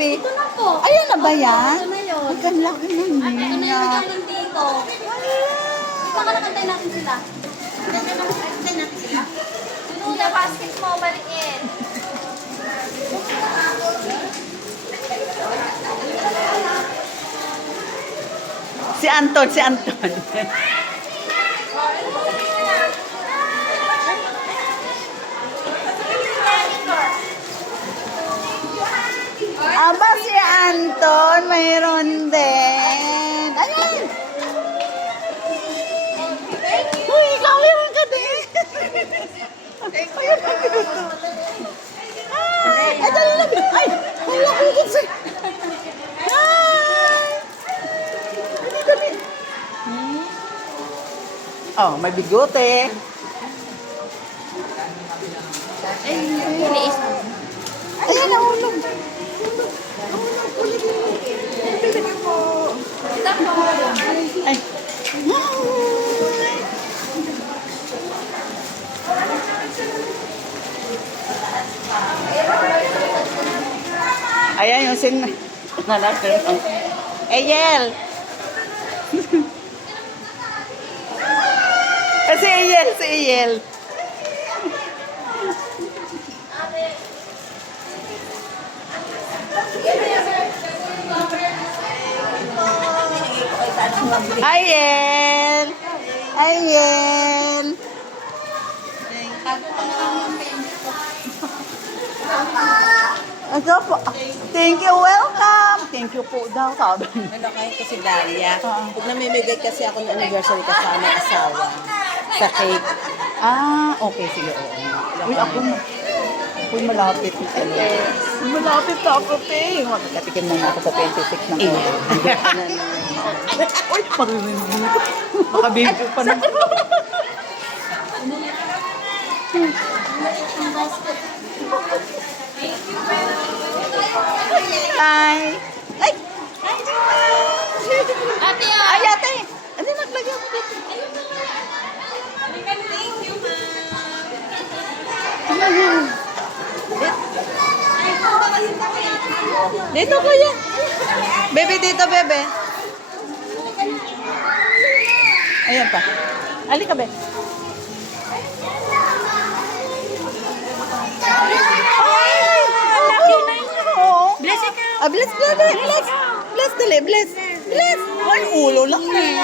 baby? Ito na po. Ayan na ba yan? Ito na yun. Ang laki nun Ito na yung niya. galing dito. Ito ka nakantay natin sila. Nakantay natin sila. Yung una, basket mo, balikin. Si Anton, si Anton. Aba, si Anton, mayroon din. Ayan! Uy, ikaw meron ka din. Ayan, ay, dali lang. Ay, wala ko yung sir. Hi! Dali, dali. Oh, may bigote. Ay, hiniis mo. Ayan, nahulog. Ito po. Ay. Ayan yung sin... Eyel! Si Eyel, si Eyel. Ayel! Ayel! Ito po. Thank you, welcome. Thank you po daw, sabi. Nalakay ko si Dalia. Oo. Pag namimigay kasi ako ng anniversary kasama asawa sa cake. Ah, okay, sige. Oo. Uy, ako'y malapit na talaga. Malapit na ako, te. Magkatikin muna ako sa 26 ng oras. Uy, maririnig mo ito. Baka baby ko pa naman. Hi! Ay! Ate, Ay, ate! Ano naglagay mo dito? Dito kuya. Bebe, dito bebe. Ayan pa. Halika be. Ay! Ang laki na ito. bless ikaw. Ah, bless, bless, bless. Bless, dali, bless. Bless. Ay, ulo lang eh.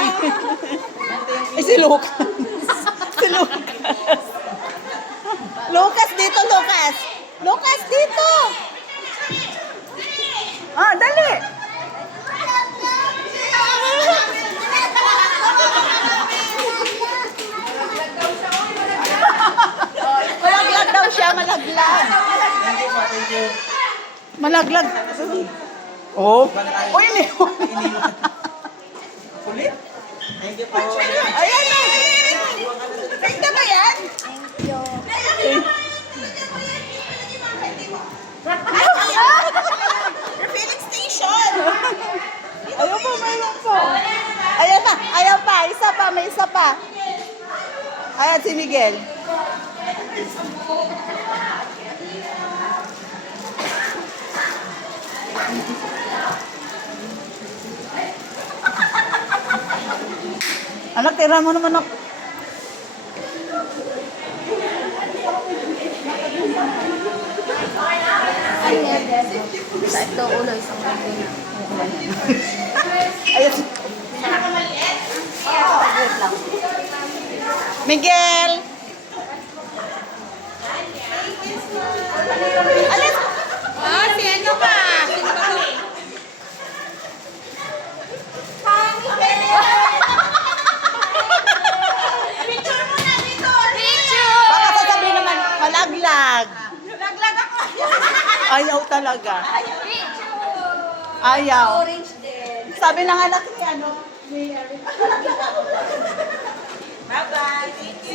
Ay, si Lucas. Si Lucas. Lucas, dito, Lucas. Lucas, dito. Ah, dali. Malaglag daw siya, malaglag. Malaglag. Oh. Oh, ini. Kulit. Thank you po. Ayan na. Tingnan ba yan? Refilling station! Ayaw pa, mayroon pa. Ayan na, ayaw pa. Isa pa, may isa pa. Ayan si Miguel. Anak, tira mo naman ako. Sa ito, ulo, isang bago na. Ayan si... Miguel! Alis! Ah, si ano ba? Sino ba to? Picture mo na dito! Picture! Baka sasabihin naman, malaglag. Naglag ako! Ayaw talaga. Picture! Ayaw. Orange din. Sabi ng anak ni ano, ni Bye-bye. Thank you.